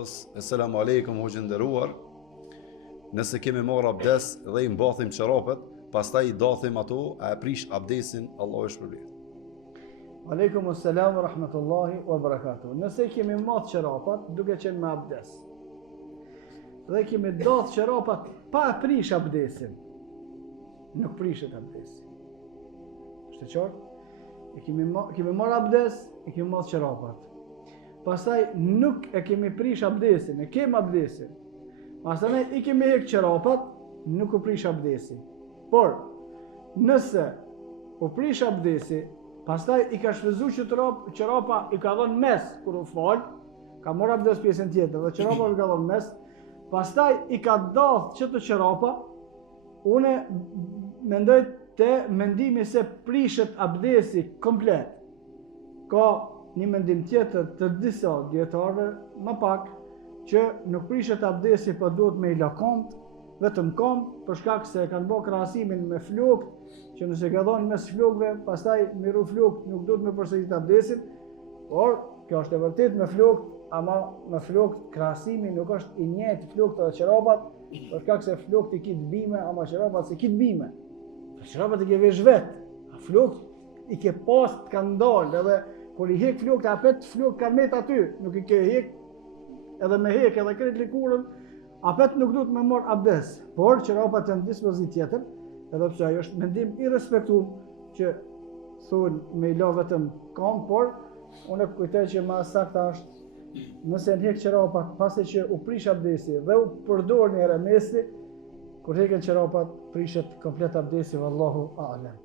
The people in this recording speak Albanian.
radhës, Esselamu alaikum o gjënderuar. Nëse kemi marrë abdes dhe i mbathim çorapet, pastaj i dathim ato, a e prish abdesin, Allah e shpërblet. Aleikum assalam wa rahmatullahi wa barakatuh. Nëse kemi marrë çorapat duke qenë me abdes dhe kemi dath çorapat pa e prish abdesin, nuk prishet abdesi. Është e qartë? Kemi marrë abdes, e kemi marrë çorapat. Pastaj nuk e kemi prish abdesin, e kemi abdesin. Pastaj i kemi heq çorapat, nuk u prish abdesi. Por nëse u prish abdesi, pastaj i ka shfryzu çorapa i ka dhënë mes kur u fal, ka marrë abdes pjesën tjetër dhe çorapa i ka dhënë mes, pastaj i ka dath çto çorapa, unë mendoj te mendimi se prishet abdesi komplet. Ka një mendim tjetër të disa dietarëve më pak që nuk prishet abdesi, po duhet me i la komt, vetëm komt, për shkak se kanë bërë krahasimin me flokët, që nëse ka dhënë mes flokëve, pastaj me ru flokët nuk duhet me përsërit abdesin, por kjo është e vërtet me flokët, ama me flokët krahasimi nuk është i njëjtë flokët dhe çorapat, për shkak se flokët i kit bime, ama çorapat se kit bime. Çorapat i ke vesh vet, flokët i ke pas të kanë dalë, edhe kur i hek flokët, apet flokët kanë met aty, nuk i ke hek edhe me hek edhe kret likurën, apet nuk duhet me marr abdes, por çorapat janë dispozit tjetër, edhe pse ajo është mendim i respektuar që thonë me i la vetëm kam, por unë kujtoj që më saktë është nëse në hek çorapat pasi që u prish abdesi dhe u përdor një herë mesi, kur heken çorapat prishet komplet abdesi, vallahu a'lam.